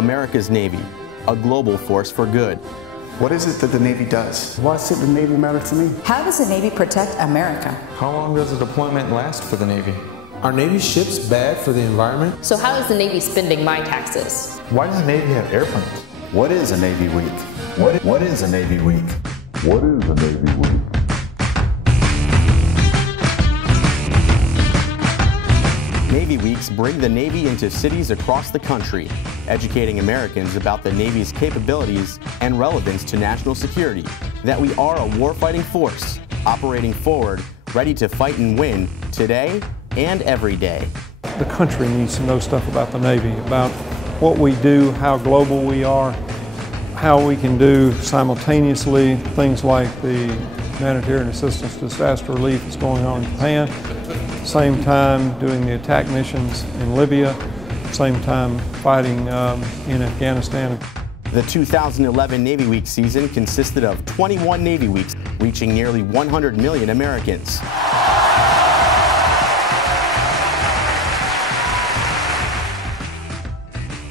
America's Navy, a global force for good. What is it that the Navy does? Why should the Navy matter to me? How does the Navy protect America? How long does a deployment last for the Navy? Are Navy ships bad for the environment? So how is the Navy spending my taxes? Why does the Navy have airplanes? What is a Navy week? What is a Navy week? What is a Navy week? Navy Weeks bring the Navy into cities across the country, educating Americans about the Navy's capabilities and relevance to national security, that we are a warfighting force, operating forward, ready to fight and win today and every day. The country needs to know stuff about the Navy, about what we do, how global we are, how we can do simultaneously things like the humanitarian assistance disaster relief that's going on in Japan, same time doing the attack missions in Libya, same time fighting in Afghanistan. The 2011 Navy Week season consisted of 21 Navy Weeks, reaching nearly 100 million Americans.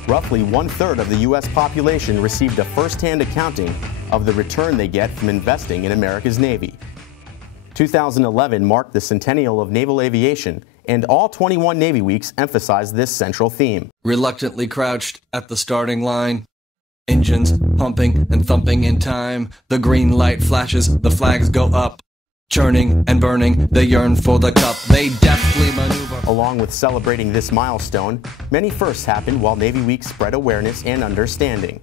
Roughly 1/3 of the U.S. population received a first-hand accounting of the return they get from investing in America's Navy. 2011 marked the centennial of naval aviation, and all 21 Navy Weeks emphasized this central theme. Reluctantly crouched at the starting line, engines pumping and thumping in time, the green light flashes, the flags go up. Churning and burning, they yearn for the cup, they deftly maneuver. Along with celebrating this milestone, many firsts happened while Navy Week spread awareness and understanding.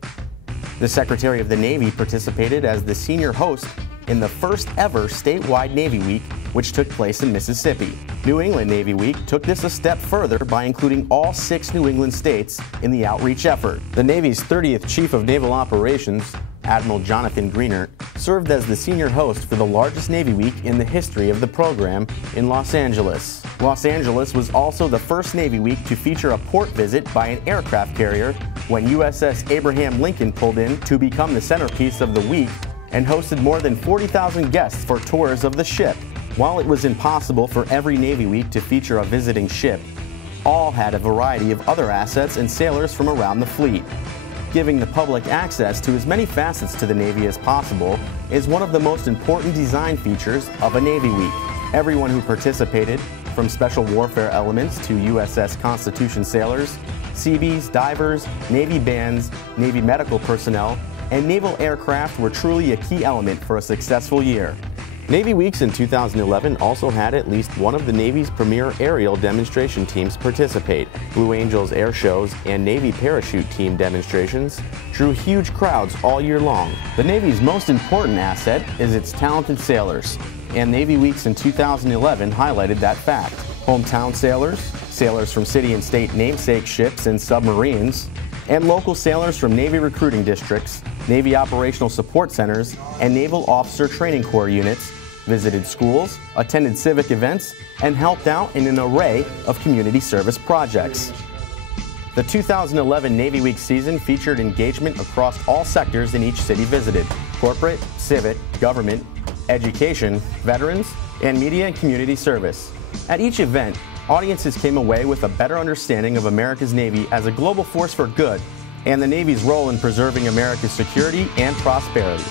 The Secretary of the Navy participated as the senior host in the first ever statewide Navy Week, which took place in Mississippi. New England Navy Week took this a step further by including all 6 New England states in the outreach effort. The Navy's 30th Chief of Naval Operations, Admiral Jonathan Greenert, served as the senior host for the largest Navy Week in the history of the program in Los Angeles. Los Angeles was also the first Navy Week to feature a port visit by an aircraft carrier when USS Abraham Lincoln pulled in to become the centerpiece of the week and hosted more than 40,000 guests for tours of the ship. While it was impossible for every Navy Week to feature a visiting ship, all had a variety of other assets and sailors from around the fleet. Giving the public access to as many facets to the Navy as possible is one of the most important design features of a Navy Week. Everyone who participated, from special warfare elements to USS Constitution sailors, Seabees, divers, Navy bands, Navy medical personnel, and naval aircraft were truly a key element for a successful year. Navy Weeks in 2011 also had at least one of the Navy's premier aerial demonstration teams participate. Blue Angels air shows and Navy parachute team demonstrations drew huge crowds all year long. The Navy's most important asset is its talented sailors, and Navy Weeks in 2011 highlighted that fact. Hometown sailors, sailors from city and state namesake ships and submarines, and local sailors from Navy recruiting districts, Navy operational support centers, and Naval Officer Training Corps units visited schools, attended civic events, and helped out in an array of community service projects. The 2011 Navy Week season featured engagement across all sectors in each city visited: corporate, civic, government, education, veterans, and media and community service. At each event, audiences came away with a better understanding of America's Navy as a global force for good and the Navy's role in preserving America's security and prosperity.